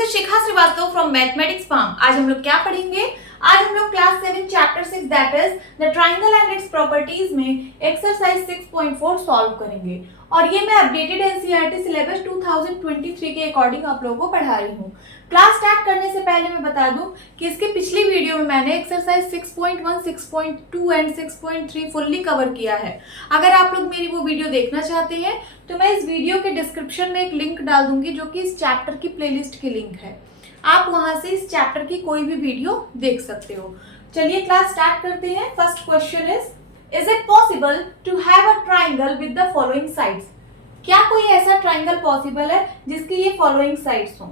Is Shikha Srivastava from mathematics farm. आज हम लोग क्या पढ़ेंगे? आज हम लोग class 7 chapter 6 that is the triangle and its properties में एक्सरसाइज 6.4 सॉल्व करेंगे। और ये मैं अपडेटेड एनसीईआरटी सिलेबस 2023 के अकॉर्डिंग आप लोगों को पढ़ा रही हूँ। क्लास स्टार्ट करने से पहले मैं बता दूं कि इसके पिछली वीडियो में मैंने एक्सरसाइज 6.1, 6.2 एंड 6.3 फुल्ली कवर किया है। अगर आप लोग मेरी वो वीडियो देखना चाहते हैं तो मैं इस वीडियो के डिस्क्रिप्शन में एक लिंक डाल दूंगी जो कि इस चैप्टर की प्लेलिस्ट की लिंक है। आप वहां से इस चैप्टर की कोई भी वीडियो देख सकते हो। चलिए क्लास स्टार्ट करते हैं। First question is it possible to have a triangle with the following sides? क्या कोई ऐसा ट्राइंगल पॉसिबल है जिसकी ये फॉलोइंग साइड्स हों?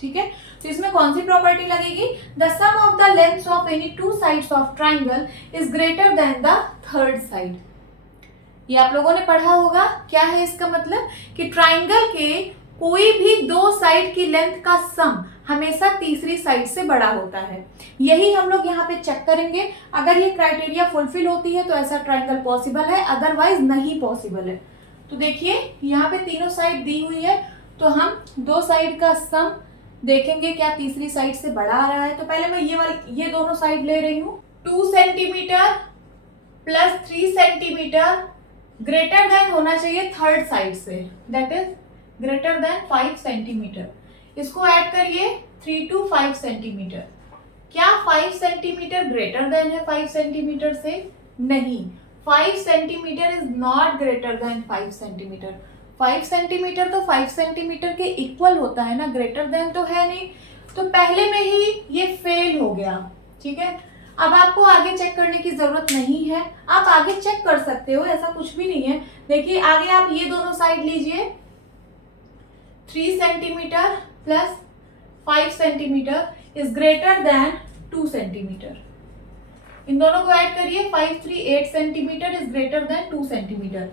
ठीक है, तो इसमें कौन सी प्रॉपर्टी लगेगी? The sum of the lengths of any two sides of triangle is greater than the third side. ये आप लोगों ने पढ़ा होगा। क्या है इसका मतलब? कि ट्राइंगल के कोई भी दो साइड की लेंथ का सम हमेशा तीसरी साइड से बड़ा होता है। यही हम लोग यहाँ पे चेक करेंगे। अगर ये क्राइटेरिया फुलफिल होती है तो ऐसा ट्राइंगल पॉसिबल है, अदरवाइज नहीं पॉसिबल है। तो देखिए यहाँ पे तीनों साइड दी हुई है, तो हम दो साइड का सम देखेंगे क्या तीसरी साइड से बड़ा आ रहा है। तो पहले मैं ये दोनों साइड ले रही हूँ। 2 centimetre plus 3 centimetre greater then होना चाहिए थर्ड साइड से, that is greater then 5 centimetre. इसको ऐड करिए 3 to 5 सेंटीमीटर। क्या 5 सेंटीमीटर ग्रेटर देन है 5 सेंटीमीटर से? नहीं, 5 centimetre is not greater than 5 centimetre. 5 centimetre तो 5 सेंटीमीटर के इक्वल होता है ना, ग्रेटर देन तो है नहीं। तो पहले में ही ये फेल हो गया। ठीक है, अब आपको आगे चेक करने की जरूरत नहीं है। आप आगे चेक कर सकते हो, ऐसा कुछ भी नहीं है। देखिए आगे आप ये दोनों साइड लीजिए। 3 centimetre plus 5 centimetre is greater than 2 centimetre. इन दोनों को ऐड करिए। 5, 3, 8 centimetre is greater than 2 centimetre.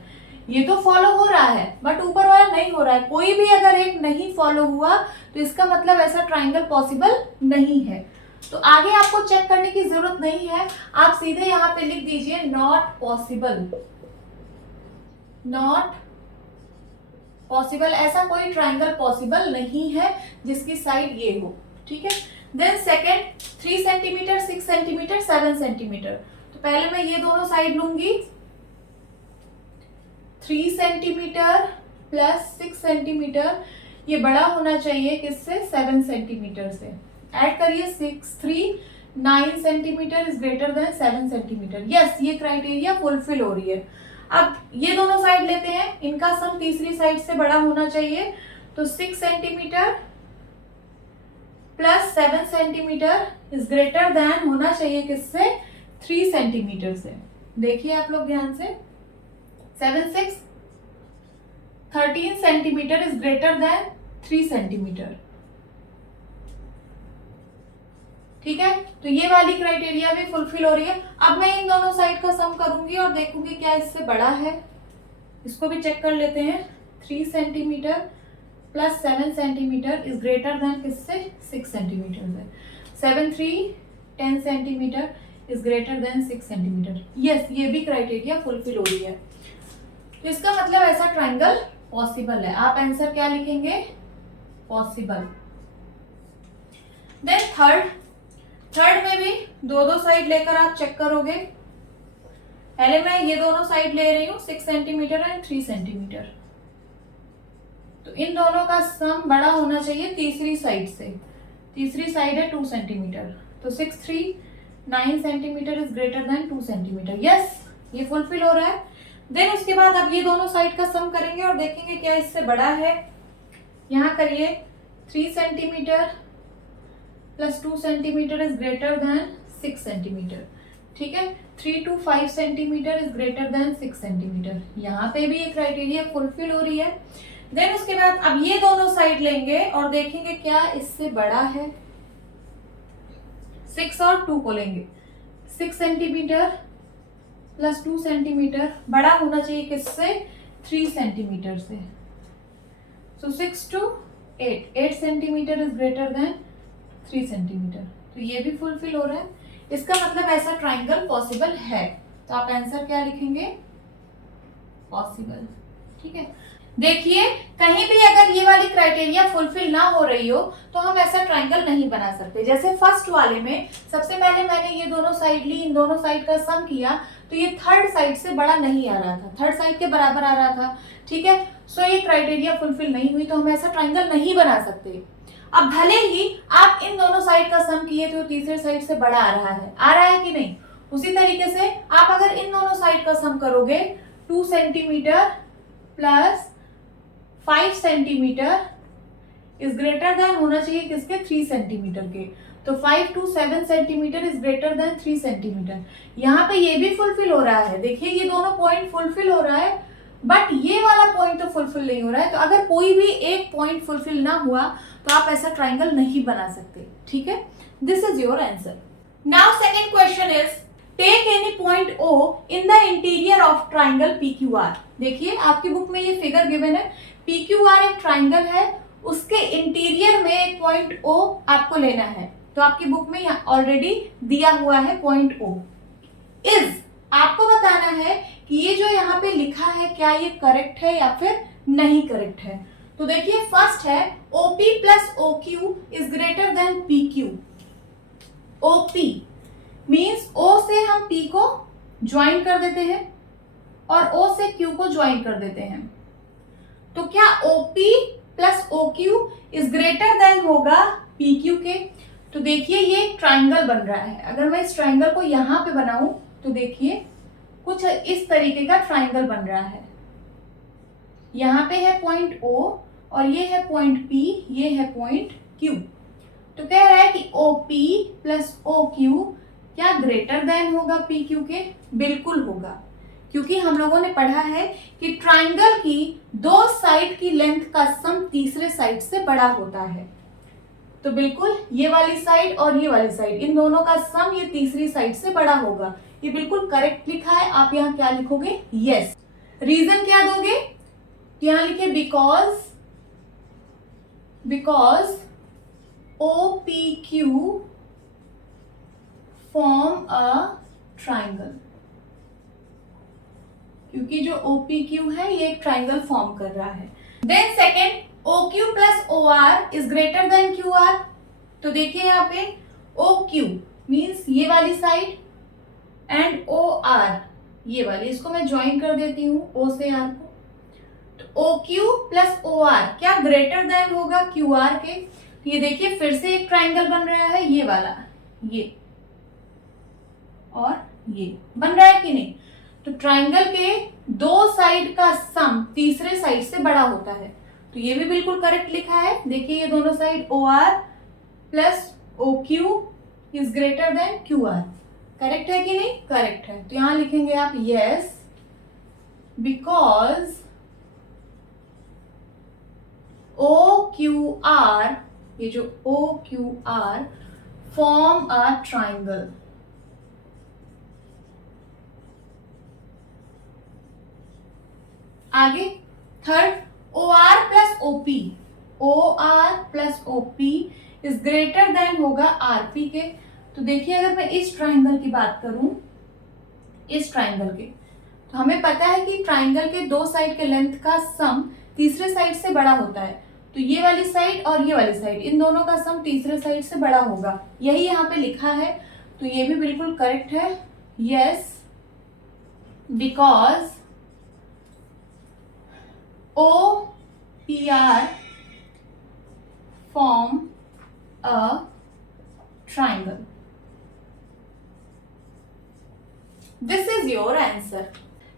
ये तो फॉलो हो रहा है बट ऊपर वाला नहीं हो रहा है। कोई भी अगर एक नहीं फॉलो हुआ तो इसका मतलब ऐसा ट्राइंगल पॉसिबल नहीं है। तो आगे आपको चेक करने की जरूरत नहीं है। आप सीधे यहाँ पे लिख दीजिए नॉट पॉसिबल। नॉट पॉसिबल, ऐसा कोई ट्राइंगल पॉसिबल नहीं है जिसकी साइड ये हो। ठीक है, then second 3 centimetre, 6 centimetre, 7 centimetre. तो पहले मैं ये दोनों साइड लूंगी। 3 सेंटीमीटर प्लस 6 सेंटीमीटर, ये बड़ा होना चाहिए किससे? 7 सेंटीमीटर से। ऐड करिए 6, 3, 9 centimetre is greater then 7 centimetre. Yes, ये क्राइटेरिया फुलफिल हो रही है। अब ये दोनों साइड लेते हैं, इनका सम तीसरी साइड से बड़ा होना चाहिए। तो 6 centimetre plus 7 centimetre is greater then होना चाहिए किससे? 3 सेंटीमीटर से। देखिए आप लोग ध्यान से, 7, 6, 13 centimetre is greater then 3 centimetre. ठीक है, तो ये वाली क्राइटेरिया भी फुलफिल हो रही है। अब मैं इन दोनों साइड का सम करूंगी और देखूंगी क्या इससे बड़ा है। इसको भी चेक कर लेते हैं। 3 centimetre plus 7 centimetre is greater then किससे? 6 सेंटीमीटर से। 7, 3, 10 centimetre is greater then 6 centimetre. Yes, ये भी क्राइटेरिया फुलफिल हो रही है। तो इसका मतलब ऐसा ट्राइंगल पॉसिबल है। आप आंसर क्या लिखेंगे? पॉसिबल। देन थर्ड में भी दो साइड लेकर आप चेक करोगे। पहले मैं ये दोनों साइड ले रही हूँ, 6 सेंटीमीटर एंड 3 सेंटीमीटर। तो इन दोनों का सम बड़ा होना चाहिए तीसरी साइड से। तीसरी साइड है 2 सेंटीमीटर। तो 6, 3, 9 centimetre is greater than 2 centimetre. Yes, ये फुलफिल हो रहा है। देन उसके बाद अब ये दोनों साइड का सम करेंगे और देखेंगे क्या इससे बड़ा है। यहाँ करिए 3 centimetre plus 2 centimetre is greater then 6 centimetre. ठीक है, 3 to 5 centimetre is greater then 6 centimetre. यहाँ पे भी ये क्राइटेरिया फुलफिल हो रही है। देन उसके बाद अब ये दोनों साइड लेंगे और देखेंगे क्या इससे बड़ा है। 6 और 2 को लेंगे। 6 सेंटीमीटर प्लस 2 सेंटीमीटर बड़ा होना चाहिए किससे? 3 सेंटीमीटर से। सो 6 to 8 centimetre is greater then 3 centimetre. तो ये भी फुलफिल हो रहा है। इसका मतलब ऐसा ट्राइंगल पॉसिबल है। तो आप आंसर क्या लिखेंगे? पॉसिबल। ठीक है, देखिए कहीं भी अगर ये वाली क्राइटेरिया फुलफिल ना हो रही हो तो हम ऐसा ट्राइंगल नहीं बना सकते। जैसे फर्स्ट वाले में सबसे पहले मैंने ये दोनों साइड ली, इन दोनों साइड का सम किया तो ये थर्ड साइड से बड़ा नहीं आ रहा था, थर्ड साइड के बराबर आ रहा था। ठीक है, सो ये क्राइटेरिया फुलफिल नहीं हुई तो हम ऐसा ट्राइंगल नहीं बना सकते। अब भले ही आप इन दोनों साइड का सम किए तो तीसरे साइड से बड़ा आ रहा है कि नहीं। उसी तरीके से आप अगर इन दोनों साइड का सम करोगे 2 centimetre plus 5 centimetre is greater then होना चाहिए किसके, 3 सेंटीमीटर के। तो 5 to 7 centimetre is greater then 3 centimetre. यहाँ पे ये भी फुलफिल हो रहा है, देखिए ये दोनों पॉइंट फुलफिल हो रहा है, बट ये वाला पॉइंट तो फुलफिल नहीं हो रहा है। तो अगर कोई भी एक पॉइंट फुलफिल ना हुआ तो आप ऐसा ट्राइंगल नहीं बना सकते। ठीक है, this is your answer. Now second question is take any point O in the interior of triangle PQR। देखिए आपकी बुक में ये फिगर गिवन है, PQR एक ट्राइंगल है, उसके इंटीरियर में एक पॉइंट O आपको लेना है। तो आपकी बुक में ऑलरेडी दिया हुआ है पॉइंट O इज, आपको बताना है कि ये जो यहाँ पे लिखा है क्या ये करेक्ट है या फिर नहीं करेक्ट है। तो देखिए फर्स्ट है OP plus OQ is greater then PQ। OP means O से हम P को ज्वाइन कर देते हैं और O से Q को ज्वाइन कर देते हैं। तो क्या OP plus OQ is greater than होगा PQ के। तो देखिए ये एक ट्राइंगल बन रहा है, अगर मैं इस ट्राइंगल को यहाँ पे बनाऊं तो देखिए कुछ इस तरीके का ट्राइंगल बन रहा है। यहाँ पे है पॉइंट O और ये है पॉइंट P, ये है पॉइंट Q। तो कह रहा है कि OP प्लस OQ क्या ग्रेटर देन होगा PQ के, बिल्कुल होगा, क्योंकि हम लोगों ने पढ़ा है कि ट्राइंगल की दो साइड की लेंथ का सम तीसरे साइड से बड़ा होता है। तो बिल्कुल ये वाली साइड और ये वाली साइड, इन दोनों का सम ये तीसरी साइड से बड़ा होगा। ये बिल्कुल करेक्ट लिखा है। आप यहाँ क्या लिखोगे, यस। रीजन क्या दोगे, यहाँ लिखे because OPQ form a triangle, क्योंकि जो OPQ है ये एक ट्राइंगल फॉर्म कर रहा है। Then second OQ plus OR is greater than QR। तो देखिए यहाँ पे OQ मीन्स ये वाली साइड एंड OR ये वाली, इसको मैं ज्वाइन कर देती हूँ O से R को। तो OQ प्लस OR क्या ग्रेटर देन होगा QR के। तो ये देखिए फिर से एक ट्राइंगल बन रहा है, ये वाला, ये और ये बन रहा है कि नहीं। तो ट्राइंगल के दो साइड का सम तीसरे साइड से बड़ा होता है। तो ये भी बिल्कुल करेक्ट लिखा है। देखिए ये दोनों side OR plus OQ is greater than QR, correct है कि नहीं, करेक्ट है। तो यहां लिखेंगे आप यस, बिकॉज OQR, ये जो OQR फॉर्म अ ट्राइंगल। आगे third OR plus OP is greater than होगा RP के। तो देखिए अगर मैं इस ट्राइंगल की बात करूं, इस ट्राइंगल के, तो हमें पता है कि ट्राइंगल के दो साइड के लेंथ का सम तीसरे साइड से बड़ा होता है। तो ये वाली साइड और ये वाली साइड, इन दोनों का सम तीसरे साइड से बड़ा होगा, यही यहाँ पे लिखा है। तो ये भी बिल्कुल करेक्ट है, yes, because OPR form a triangle. This is your answer.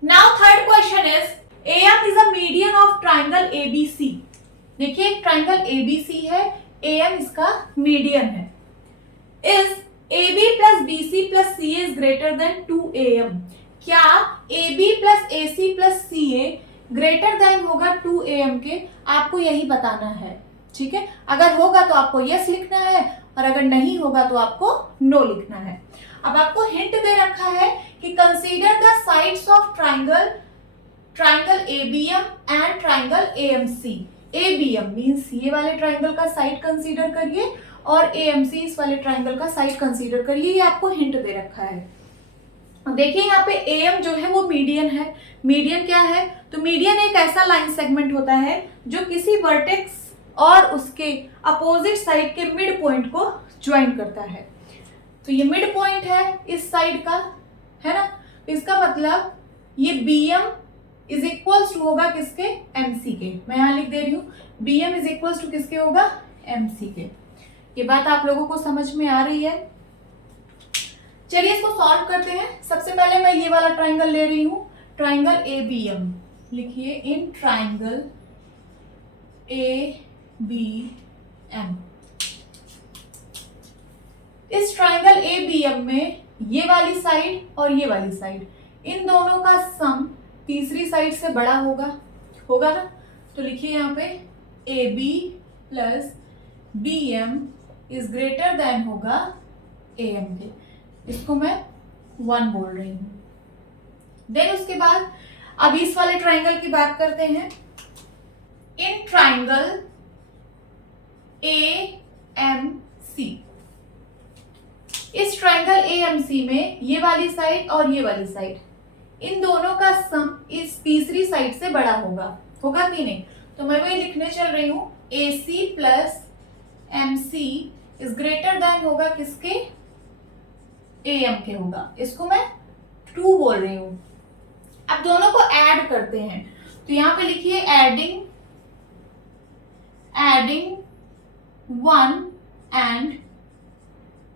Now third question is AM is a median of triangle ABC. देखिए एक ट्राइंगल ABC है, AM इसका मीडियन है। Is AB plus BC plus CA is greater than 2AM? क्या AB plus AC plus CA greater than होगा 2AM के, आपको यही बताना है। ठीक है, अगर होगा तो आपको यस लिखना है और अगर नहीं होगा तो आपको नो लिखना है। अब आपको हिंट दे रखा है कि consider the sides of triangle ABM and triangle AMC। ABM means ये वाले ट्राइंगल का साइड कंसीडर करिए और AMC इस वाले ट्राइंगल का साइड कंसीडर करिए, ये आपको हिंट दे रखा है। देखिए यहाँ पे AM जो है वो मीडियन है। मीडियन क्या है? तो मीडियन एक ऐसा लाइन सेगमेंट होता है जो किसी वर्टेक्स और उसके अपोजिट साइड के मिड पॉइंट को ज्वाइन करता है। तो ये मिड पॉइंट है इस साइड का, है ना। इसका मतलब ये BM इज इक्वल्स टू होगा किसके? MC के। मैं यहाँ लिख दे रही हूँ BM इज इक्वल्स टू किसके होगा? MC के। ये बात आप लोगों को समझ में आ रही है? चलिए इसको सॉल्व करते हैं। सबसे पहले मैं ये वाला ट्राइंगल ले रही हूँ, ट्राइंगल ABM। लिखिए इन ट्राइंगल ABM। इस ट्राइंगल ABM में ये वाली साइड और ये वाली साइड, इन दोनों का सम तीसरी साइड से बड़ा होगा ना। तो लिखिए यहाँ पे AB plus BM is greater than होगा AM के। इसको मैं 1 बोल रही हूँ। देन उसके बाद अब इस वाले ट्राइंगल की बात करते हैं। इन ट्राइंगल AMC, इस ट्राइंगल AMC में ये वाली साइड और ये वाली साइड, इन दोनों का सम इस तीसरी साइड से बड़ा होगा कि नहीं? तो मैं वही लिखने चल रही हूँ AC plus MC is greater than होगा किसके? AM के होगा। इसको मैं 2 बोल रही हूँ। अब दोनों को ऐड करते हैं, तो यहाँ पे लिखिए एडिंग 1 एंड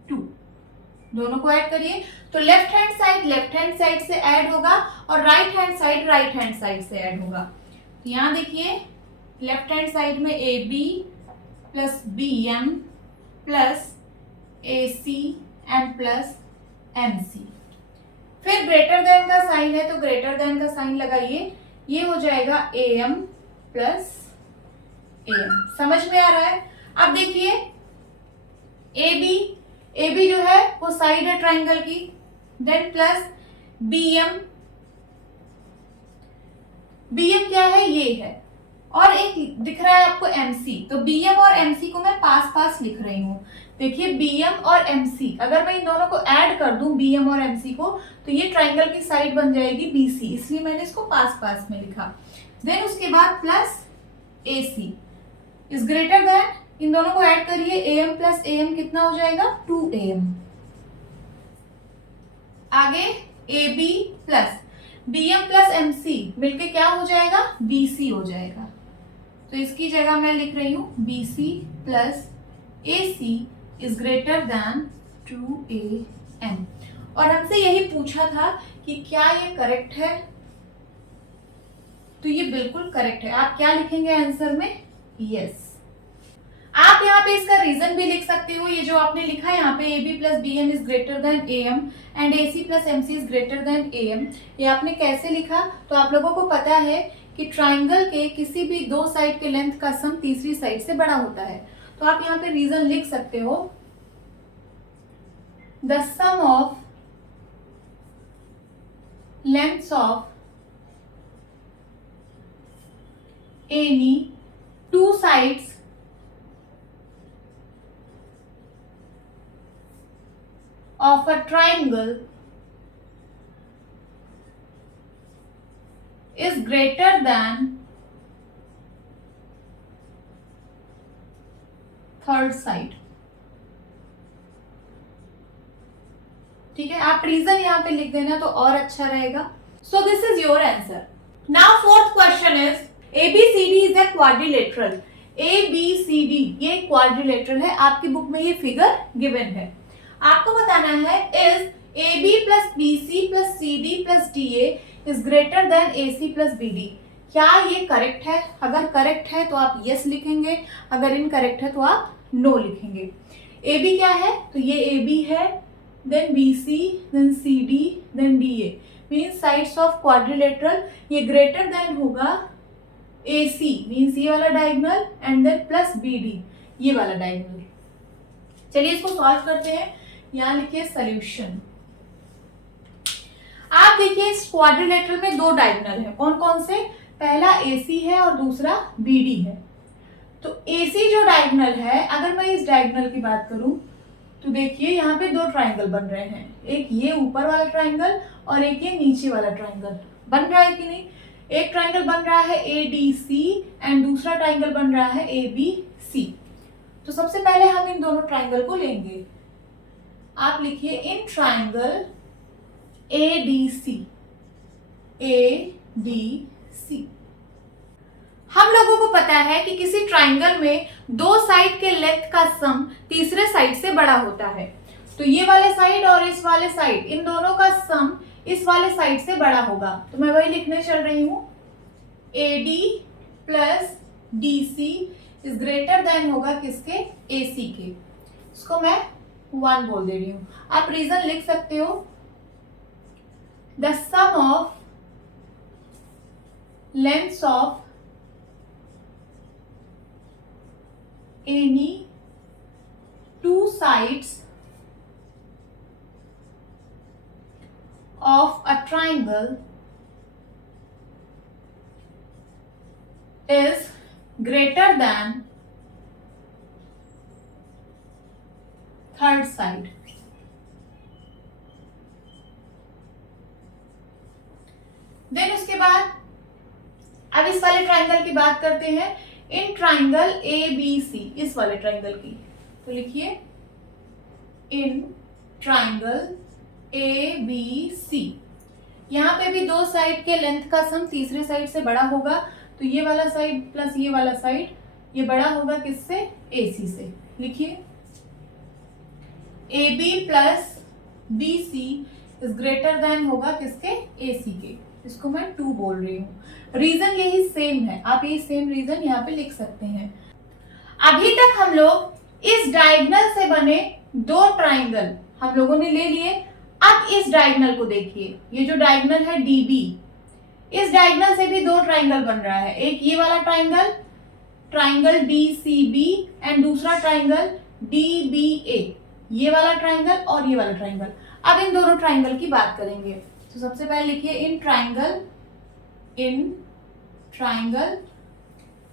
2, दोनों को ऐड करिए। तो लेफ्ट हैंड साइड से ऐड होगा और राइट हैंड साइड से ऐड होगा। तो यहाँ देखिए लेफ्ट हैंड साइड में AB plus BM plus AC and plus MC। फिर ग्रेटर देन का साइन है तो ग्रेटर देन का साइन लगाइए, ये हो जाएगा AM प्लस AM। समझ में आ रहा है? अब देखिए AB जो है वो साइड है ट्राइंगल की, देन प्लस BM क्या है? ये है। और एक दिख रहा है आपको MC, तो BM और MC को मैं पास लिख रही हूँ। देखिए BM और MC, अगर मैं इन दोनों को ऐड कर दूं BM और MC को, तो ये ट्राइंगल की साइड बन जाएगी BC, इसलिए मैंने इसको पास में लिखा। देन उसके बाद plus AC is greater than, इन दोनों को ऐड करिए AM प्लस AM कितना हो जाएगा? 2AM। आगे AB plus BM plus MC मिलके क्या हो जाएगा? BC हो जाएगा। तो इसकी जगह मैं लिख रही हूँ BC plus AC is greater then 2AM। और हमसे यही पूछा था कि क्या ये करेक्ट है? तो ये बिल्कुल करेक्ट है। आप क्या लिखेंगे आंसर में? यस। आप यहाँ पे इसका रीजन भी लिख सकते हो। ये जो आपने लिखा है यहाँ पे AB plus BM is greater then AM and AC plus MC is greater then AM, ये आपने कैसे लिखा? तो आप लोगों को पता है कि ट्राइंगल के किसी भी दो साइड के लेंथ का सम तीसरी साइड से बड़ा होता है। तो आप यहाँ पे रीजन लिख सकते हो, the sum of lengths of any two sides of a triangle is greater than third side। ठीक है, आप रीजन यहाँ पे लिख देना तो और अच्छा रहेगा। So this is your answer. Now fourth question is ABCD is a quadrilateral. ABCD ये क्वाड्रिलेटरल है, आपकी बुक में ये फिगर गिवन है। आपको बताना है is AB plus BC plus CD plus DA is greater then AC plus BD। क्या ये करेक्ट है? अगर करेक्ट है तो आप यस लिखेंगे, अगर इनकरेक्ट है तो आप नो लिखेंगे। AB क्या है? तो ये AB है, then BC, then CD, then DA means sides of quadrilateral. ये ग्रेटर देन होगा AC मीन्स ये वाला diagonal and then plus BD ये वाला डायगोनल। चलिए इसको सॉल्व करते हैं। यहाँ लिखिए सॉल्यूशन। आप देखिए इस क्वाड्रिलेटरल में दो डायगोनल है, कौन कौन से? पहला AC है और दूसरा BD है। तो AC जो डायगोनल है, अगर मैं इस डायगोनल की बात करूं तो देखिए यहाँ पे दो ट्राइंगल बन रहे हैं, एक ये ऊपर वाला ट्राइंगल और एक ये नीचे वाला ट्राइंगल। बन रहा है कि नहीं? एक ट्राइंगल बन रहा है ADC एंड दूसरा ट्राइंगल बन रहा है ABC। तो सबसे पहले हम इन दोनों ट्राइंगल को लेंगे। आप लिखिए इन ट्राइंगल ADC। हम लोगों को पता है कि किसी ट्राइंगल में दो साइड के लेंथ का सम तीसरे साइड से बड़ा होता है। तो ये वाले साइड और इस वाले साइड, इन दोनों का सम इस वाले साइड से बड़ा होगा। तो मैं वही लिखने चल रही हूं, AD plus DC is greater than होगा किसके? AC के। इसको मैं 1 बोल दे रही हूं। आप रीजन लिख सकते हो, the sum of lengths of any two sides of a triangle is greater than third side. Then उसके बाद अब इस वाले ट्राइंगल की बात करते हैं, इन ट्राइंगल ABC, इस वाले ट्राइंगल की। तो लिखिए इन ट्राइंगल ABC, यहाँ पे भी दो साइड के लेंथ का सम तीसरे साइड से बड़ा होगा। तो ये वाला साइड प्लस ये वाला साइड, ये बड़ा होगा किससे? AC से। लिखिए AB plus BC is greater than होगा किसके? AC के। इसको मैं 2 बोल रही हूँ। रीजन यही सेम है, आप यही सेम रीजन यहाँ पे लिख सकते हैं। अभी तक हम लोग इस डायगोनल से बने दो ट्राइंगल हम लोगों ने ले लिए। अब इस डायगोनल को देखिए, ये जो डायगोनल है DB, इस डायगोनल से भी दो ट्राइंगल बन रहा है। एक ये वाला ट्राइंगल, ट्राइंगल DCB एंड दूसरा ट्राइंगल DBA, ये वाला ट्राइंगल और ये वाला ट्राइंगल। अब इन दोनों ट्राइंगल की बात करेंगे। तो सबसे पहले लिखिए इन ट्राइंगल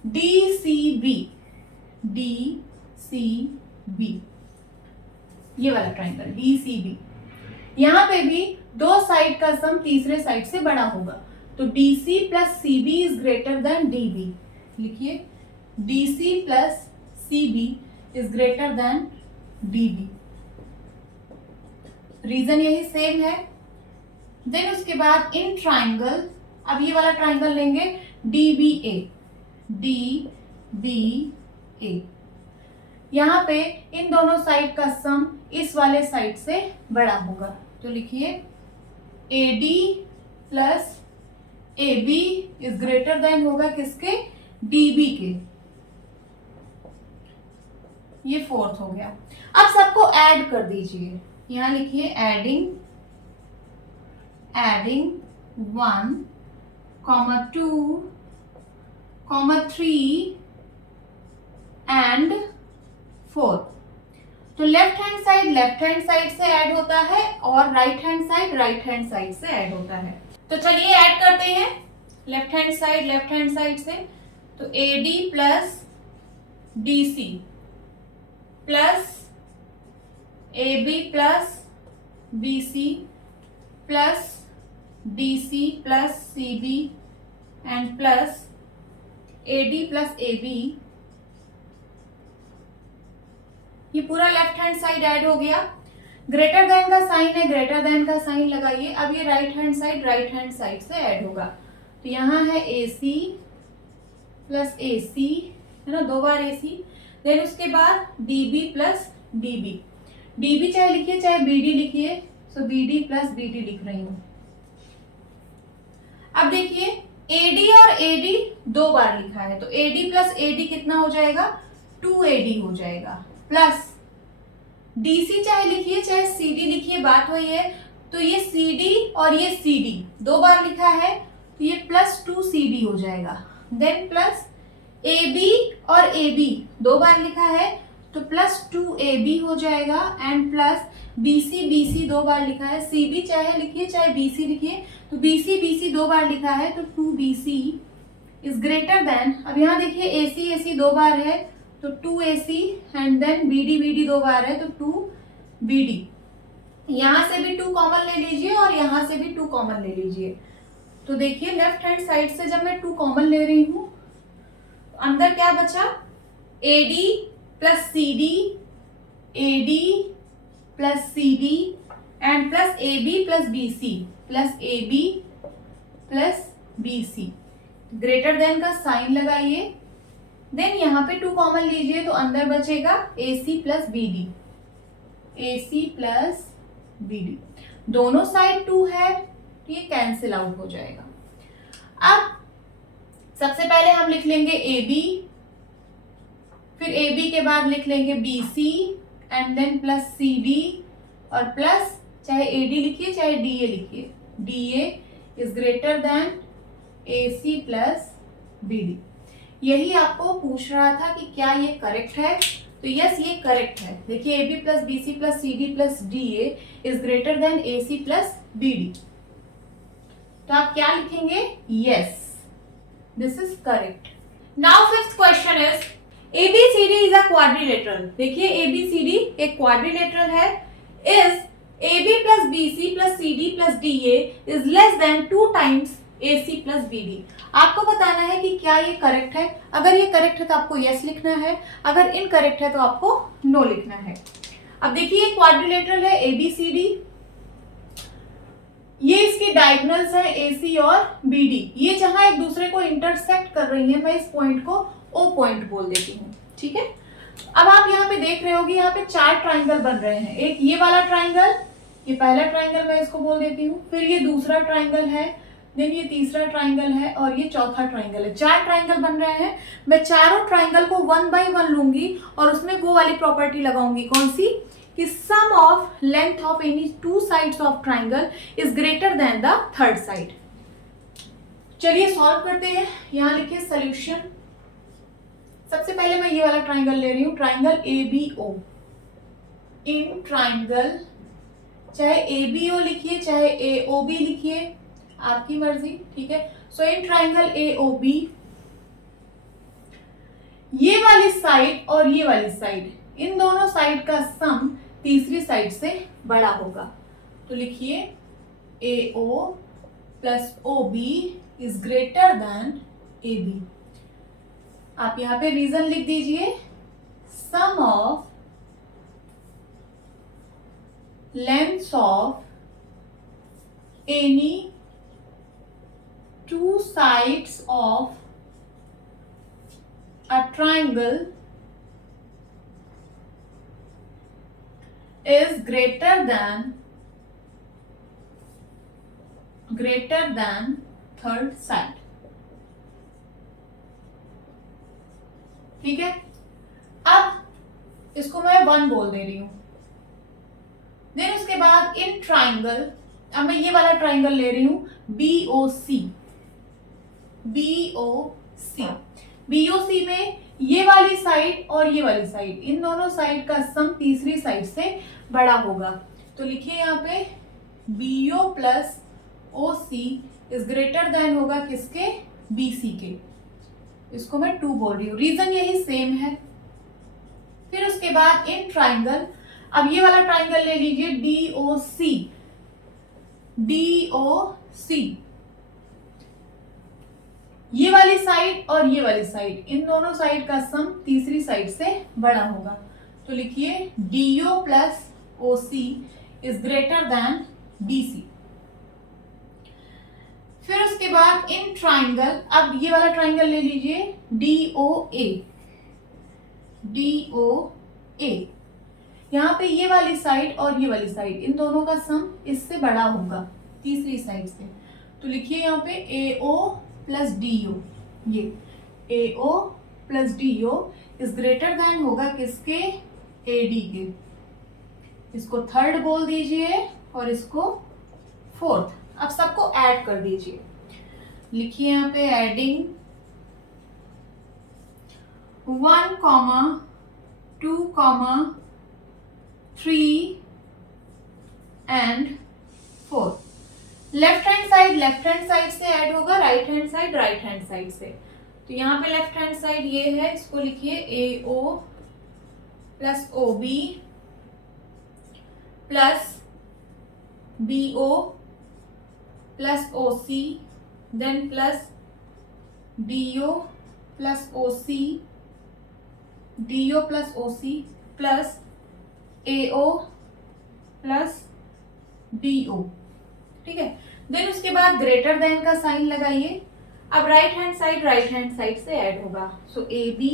DCB, ये वाला ट्राइंगल DCB, यहां पे भी दो साइड का सम तीसरे साइड से बड़ा होगा। तो DC plus CB is greater than DB। लिखिए DC plus CB is greater than DB। Reason यही सेम है। देन उसके बाद इन ट्राइंगल, अब ये वाला ट्राइंगल लेंगे DBA, यहाँ पे इन दोनों साइड का सम इस वाले साइड से बड़ा होगा। तो लिखिए AD plus AB is greater than होगा किसके? DB के। ये फोर्थ हो गया। अब सबको ऐड कर दीजिए। यहां लिखिए एडिंग 1, 2, 3 एंड 4। तो लेफ्ट हैंड साइड से ऐड होता है और राइट हैंड साइड से ऐड होता है। तो चलिए ऐड करते हैं लेफ्ट हैंड साइड से। तो AD plus DC plus AB plus BC plus DC plus CB and plus AD plus AB, ये पूरा लेफ्ट हैंड साइड ऐड हो गया। ग्रेटर देन का साइन है, ग्रेटर देन का साइन लगाइए। अब ये राइट हैंड साइड से ऐड होगा। तो यहाँ है AC प्लस AC, है ना, 2 बार AC। देन उसके बाद DB प्लस DB चाहे लिखिए चाहे BD लिखिए। सो BD प्लस BD लिख रही हूं। अब देखिए AD और AD 2 बार लिखा है, तो AD प्लस AD कितना हो जाएगा? 2AD हो जाएगा। प्लस DC चाहे लिखिए चाहे CD लिखिए, बात वही है। तो ये CD और ये CD 2 बार लिखा है, तो ये प्लस 2CD हो जाएगा। देन प्लस AB और AB 2 बार लिखा है, तो प्लस 2AB हो जाएगा। एंड प्लस BC 2 बार लिखा है, CB चाहे लिखिए चाहे BC लिखिए। तो BC 2 बार लिखा है, तो 2BC इज ग्रेटर देन, अब यहाँ देखिए AC 2 बार है, तो 2AC एंड देन BD 2 बार है, तो बी डी। यहां से भी 2 कॉमन ले लीजिए और यहां से भी 2 कॉमन ले लीजिए। तो देखिए लेफ्ट हैंड साइड से जब मैं 2 कॉमन ले रही हूं, अंदर क्या बचा, A D plus C D, A D plus C D and plus A B plus B C, plus A B plus B C. Greater than का साइन लगाइए, देन यहाँ पे 2 कॉमन लीजिए तो अंदर बचेगा A C plus B D, A C plus B D. दोनों side 2 है तो ये कैंसिल आउट हो जाएगा। अब सबसे पहले हम लिख लेंगे ए बी, फिर ए बी के बाद लिख लेंगे B C and then plus C D और प्लस, चाहे ए डी लिखिए चाहे डी ए लिखिए, D A is greater than A C plus B D. यही आपको पूछ रहा था कि क्या ये करेक्ट है, तो यस ये करेक्ट है। देखिए A B plus B C plus C D plus D A is greater than A C plus B D. तो आप क्या लिखेंगे, yes this is correct. Now fifth question is ABCD is a quadrilateral. देखिए ABCD एक quadrilateral है। Is AB plus BC plus CD plus DA is less than 2 times AC plus BD। आपको बताना है कि क्या ये करेक्ट है। अगर ये करेक्ट है तो आपको यस लिखना है, अगर इनकरेक्ट है तो आपको नो लिखना है। अब देखिए क्वाड्रिलेटरल है ABCD, ये इसके डायगोनल्स है AC और BD। ये जहां एक दूसरे को इंटरसेक्ट कर रही है, मैं इस पॉइंट को O पॉइंट बोल देती हूँ, ठीक है। अब आप यहाँ पे देख रहे होगे यहाँ पे 4 ट्राइंगल बन रहे हैं। एक ये वाला ट्राइंगल, ये पहला ट्राइंगल मैं इसको बोल देती हूँ, फिर ये दूसरा ट्राइंगल है, देन ये तीसरा ट्राइंगल है और ये चौथा ट्राइंगल है। 4 ट्राइंगल बन रहे हैं। मैं चारों ट्राइंगल को 1 बाय 1 लूंगी और उसमें वो वाली प्रॉपर्टी लगाऊंगी, कौन सी, कि sum of length of any 2 sides of triangle is greater than the third side. चलिए सॉल्व करते हैं। यहाँ लिखिए सोल्यूशन। सबसे पहले मैं ये वाला ट्राइंगल ले रही हूँ, ट्राइंगल ABO। इन ट्राइंगल चाहे ABO लिखिए चाहे AOB लिखिए, आपकी मर्जी, ठीक है। सो इन ट्राइंगल AOB ये वाली साइड और ये वाली साइड, इन दोनों साइड का सम तीसरी साइड से बड़ा होगा। तो लिखिए AO plus OB is greater than AB। आप यहां पे रीजन लिख दीजिए, sum of lengths of any 2 sides of a triangle is greater than third side। ठीक है। अब इसको मैं 1 बोल दे रही हूं। देन उसके बाद इन ट्राइंगल, अब मैं ये वाला ट्राइंगल ले रही हूं BOC। BOC में ये वाली साइड और ये वाली साइड, इन दोनों साइड का सम तीसरी साइड से बड़ा होगा। तो लिखिए यहाँ पे BO plus OC is greater than होगा किसके, BC के। इसको मैं 2 बोल रही हूँ, रीजन यही सेम है। फिर उसके बाद इन ट्राइंगल, अब ये वाला ट्राइंगल ले लीजिए DOC। ये वाली साइड और ये वाली साइड, इन दोनों साइड का सम तीसरी साइड से बड़ा होगा। तो लिखिए DO plus OC is greater then BC। फिर उसके बाद इन ट्राइंगल, अब ये वाला ट्राइंगल ले लीजिए DOA। यहाँ पे ये वाली साइड और ये वाली साइड, इन दोनों का सम इससे बड़ा होगा तीसरी साइड से। तो लिखिए यहाँ पे AO प्लस DO, ये AO plus DO is greater than होगा किसके, AD के। इसको थर्ड बोल दीजिए और इसको फोर्थ। अब सबको ऐड कर दीजिए। लिखिए यहाँ पे adding 1, 2, 3 and 4। Left hand side से ऐड होगा, राइट हैंड साइड से। तो यहाँ पे लेफ्ट हैंड साइड ये है, इसको लिखिए AO plus OB plus BO plus OC, then plus DO plus OC, DO plus OC plus AO plus BO, ठीक है। देन उसके बाद ग्रेटर देन का साइन लगाइए। अब राइट हैंड साइड से ऐड होगा, सो AB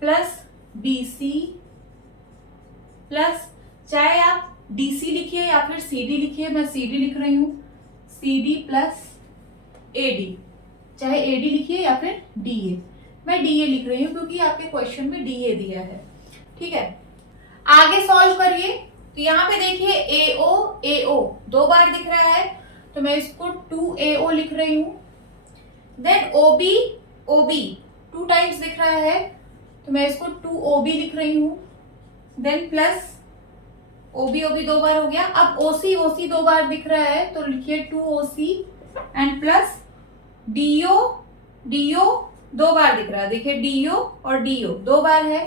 प्लस BC प्लस, चाहे आप DC लिखिए या फिर CD लिखिए, मैं CD लिख रही हूँ, CD प्लस AD, चाहे AD लिखिए या फिर DA, मैं DA लिख रही हूँ क्योंकि आपके क्वेश्चन में DA दिया है, ठीक है। आगे सॉल्व करिए, तो यहाँ पे देखिए AO दो बार दिख रहा है, तो मैं इसको 2AO लिख रही हूँ। देन OB 2 टाइम्स दिख रहा है, तो मैं इसको 2OB लिख रही हूँ। देन प्लस OB दो बार हो गया। अब OC दो बार दिख रहा है, तो लिखिए 2OC एंड प्लस DO दो बार दिख रहा है, देखिए DO और DO दो बार है,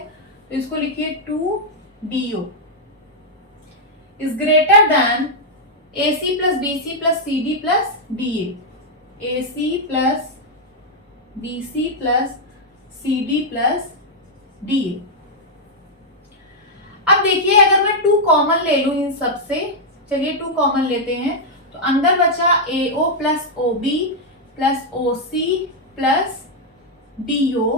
तो इसको लिखिए 2DO is greater then AC plus BC plus CD plus DA, AC plus BC plus CD plus DA। अब देखिए अगर मैं 2 कॉमन ले लूं इन सब से, चलिए 2 कॉमन लेते हैं, तो अंदर बचा AO plus OB plus OC plus DO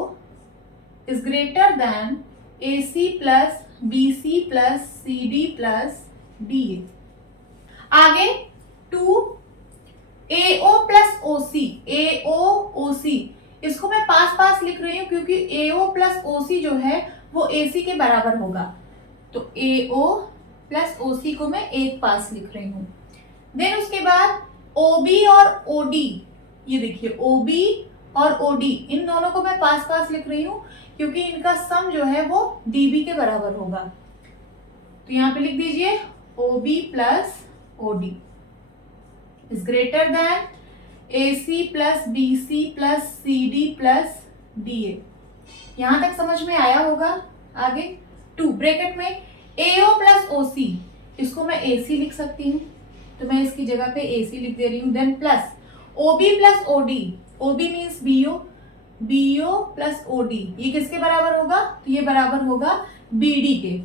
is greater then AC plus BC plus CD plus DA। आगे 2 AO प्लस OC, इसको मैं पास लिख रही हूं क्योंकि AO प्लस OC जो है वो AC के बराबर होगा, तो AO प्लस OC को मैं एक पास लिख रही हूं। देन उसके बाद OB और OD, ये देखिए OB और OD इन दोनों को मैं पास लिख रही हूं क्योंकि इनका सम जो है वो DB के बराबर होगा, तो यहां पे लिख दीजिए OB plus OD is greater then AC plus BC plus CD plus DA। यहां तक समझ में आया होगा। आगे 2 ब्रैकेट में AO प्लस OC, इसको मैं AC लिख सकती हूँ, तो मैं इसकी जगह पे AC लिख दे रही हूँ। Then plus OB plus OD, OB means BO plus OD, ये किसके बराबर होगा, तो ये बराबर होगा BD के,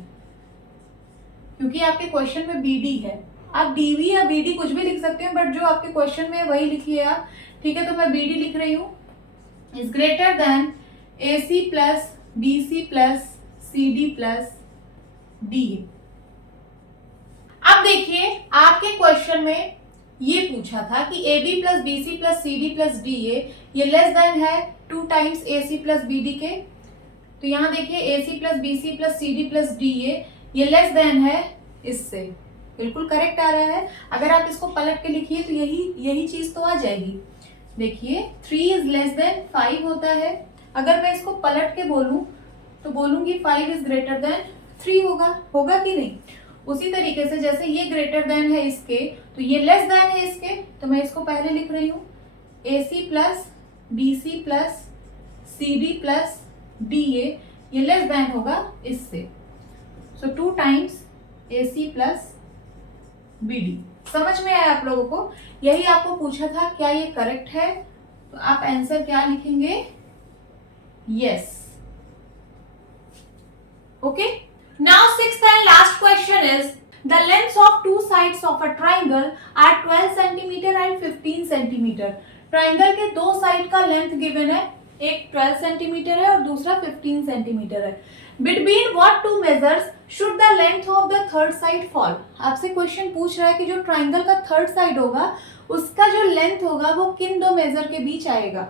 क्योंकि आपके क्वेश्चन में BD है। आप DB या BD कुछ भी लिख सकते हैं, बट जो आपके क्वेश्चन में है वही लिखिए आप, ठीक है। तो मैं BD लिख रही हूँ is greater then AC plus BC plus CD plus DA। अब देखिए आपके क्वेश्चन में ये पूछा था कि AB plus BC plus CD plus DA ये लेस देन है 2 टाइम्स AC प्लस BD के, तो यहाँ देखिए AC plus BC plus CD plus DA ये लेस देन है इससे, बिल्कुल करेक्ट आ रहा है। अगर आप इसको पलट के लिखिए तो यही चीज तो आ जाएगी। देखिए 3 इज लेस देन 5 होता है, अगर मैं इसको पलट के बोलूं तो बोलूंगी 5 इज ग्रेटर देन 3 होगा कि नहीं। उसी तरीके से जैसे ये ग्रेटर देन है इसके, तो ये लेस देन है इसके, तो मैं इसको पहले लिख रही हूँ AC plus BC plus CD plus DA ये लेस देन होगा इससे, सो 2 टाइम्स AC प्लस BD। समझ में आया आप लोगों को, यही आपको पूछा था, क्या ये करेक्ट है, तो आप आंसर क्या लिखेंगे, yes. Okay, now 6th and last question is the lengths of 2 sides of a triangle are 12 cm and 15 cm। Triangle के 2 साइड का लेंथ गिवन है, एक 12 सेंटीमीटर है और दूसरा 15 सेंटीमीटर है। Between what 2 measures should the length of the third side fall. आपसे question पूछ रहा है कि जो ट्राइंगल का थर्ड साइड होगा उसका जो लेंथ होगा वो किन 2 मेजर के बीच आएगा।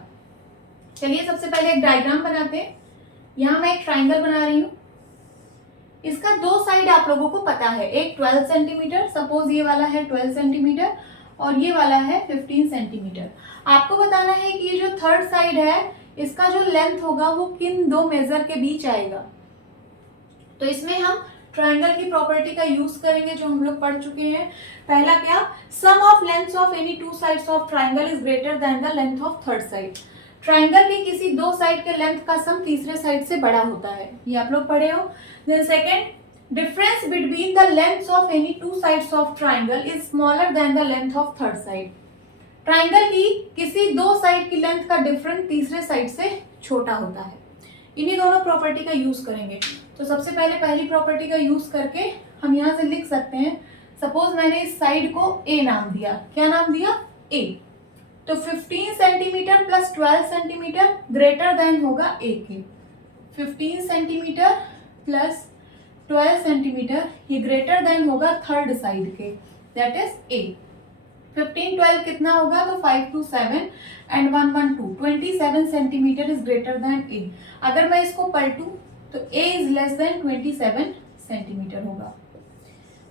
चलिए सबसे पहले एक डायग्राम बनाते हैं। यहाँ मैं एक ट्राइंगल बना रही हूँ, इसका 2 साइड आप लोगों को पता है, एक 12 सेंटीमीटर, सपोज ये वाला है 12 सेंटीमीटर और ये वाला है 15 सेंटीमीटर। आपको बताना है कि ये जो थर्ड साइड है इसका जो लेंथ होगा वो किन 2 मेजर के बीच आएगा। तो इसमें हम ट्राइंगल की प्रॉपर्टी का यूज करेंगे जो हम लोग पढ़ चुके हैं। पहला क्या, sum of lengths of any 2 sides of triangle is greater than the length of third side. Triangle के किसी 2 साइड के लेंथ का सम तीसरे साइड से बड़ा होता है, ये आप लोग पढ़े हो। Then second, difference between the length of any two sides of triangle is smaller than the length of third side. Triangle की किसी दो साइड की लेंथ का डिफरेंस तीसरे साइड से छोटा होता है। इन्हीं दोनों प्रॉपर्टी का यूज करेंगे। तो सबसे पहले पहली प्रॉपर्टी का यूज करके हम यहाँ से लिख सकते हैं, सपोज मैंने इस साइड को ए नाम दिया। क्या नाम दिया? ए। तो 15 centimetre plus 12 centimetre greater than होगा ए के। 15 सेंटीमीटर प्लस 12 सेंटीमीटर ये ग्रेटर देन होगा थर्ड साइड के, दैट इज ए। 15 12 कितना होगा? तो 5 2 7 and 1 1 2 27 centimetre is greater than a. अगर मैं इसको पलटूं तो a is less than 27 centimetre होगा।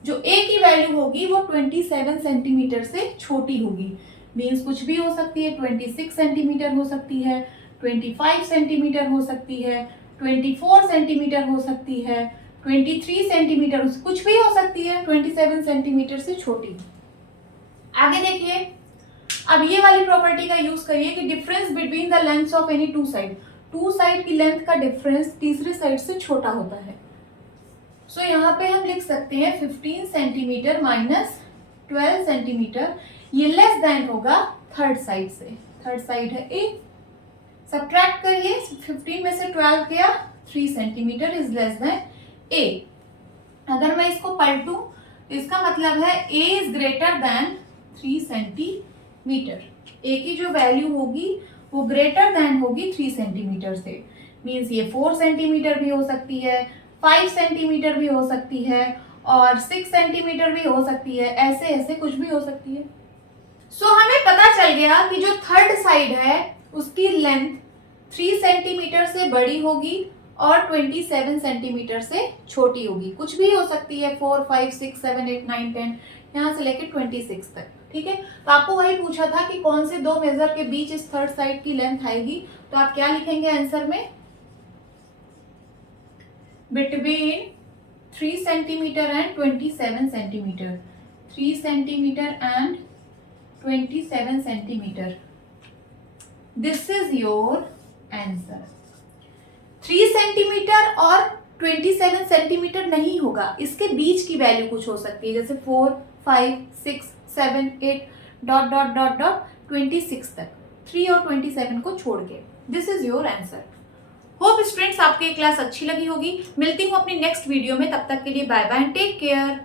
जो a की वैल्यू होगी वो 27 सेंटीमीटर से छोटी होगी। मीन्स कुछ भी हो सकती है, 26 सेंटीमीटर हो सकती है, 25 सेंटीमीटर हो सकती है, 24 सेंटीमीटर हो सकती है, 23 सेंटीमीटर, कुछ भी हो सकती है 27 सेंटीमीटर से छोटी। आगे देखिए, अब ये वाली प्रॉपर्टी का यूज करिए कि difference between the lengths of any two side. Two side की लेंथ का डिफरेंस तीसरे साइड से छोटा होता है। सो यहाँ पे हम लिख सकते हैं 15 सेंटीमीटर माइनस 12 सेंटीमीटर, ये लेस देन होगा थर्ड साइड से। थर्ड साइड है ए। सब्ट्रैक्ट करिए, 15 में से 12 गया, 3 centimetre is less then a. अगर मैं इसको पलटूं तो इसका मतलब है ए इज ग्रेटर देन 3 सेंटीमीटर। ए की जो वैल्यू होगी वो ग्रेटर देन होगी 3 सेंटीमीटर से। मीन्स ये 4 सेंटीमीटर भी हो सकती है, 5 सेंटीमीटर भी हो सकती है और 6 सेंटीमीटर भी हो सकती है, ऐसे ऐसे कुछ भी हो सकती है। सो हमें पता चल गया कि जो थर्ड साइड है उसकी लेंथ 3 सेंटीमीटर से बड़ी होगी और 27 सेंटीमीटर से छोटी होगी। कुछ भी हो सकती है, 4 5 6 7 8 9 10 यहाँ से लेकर 26 तक। ठीक है, तो आपको वही पूछा था कि कौन से दो मेजर के बीच इस थर्ड साइड की लेंथ आएगी। तो आप क्या लिखेंगे आंसर में? Between 3 centimetre and 27 centimetre. 3 centimetre and 27 centimetre, this is your answer. 3 centimetre और 27 सेंटीमीटर नहीं होगा, इसके बीच की वैल्यू कुछ हो सकती है, जैसे 4 5 6 7 8 डॉट डॉट डॉट डॉट 26 तक, 3 और 27 को छोड़ के। This is your answer. Hope students आपको ये क्लास अच्छी लगी होगी। मिलती हूँ अपनी नेक्स्ट वीडियो में, तब तक के लिए बाय बाय, टेक केयर।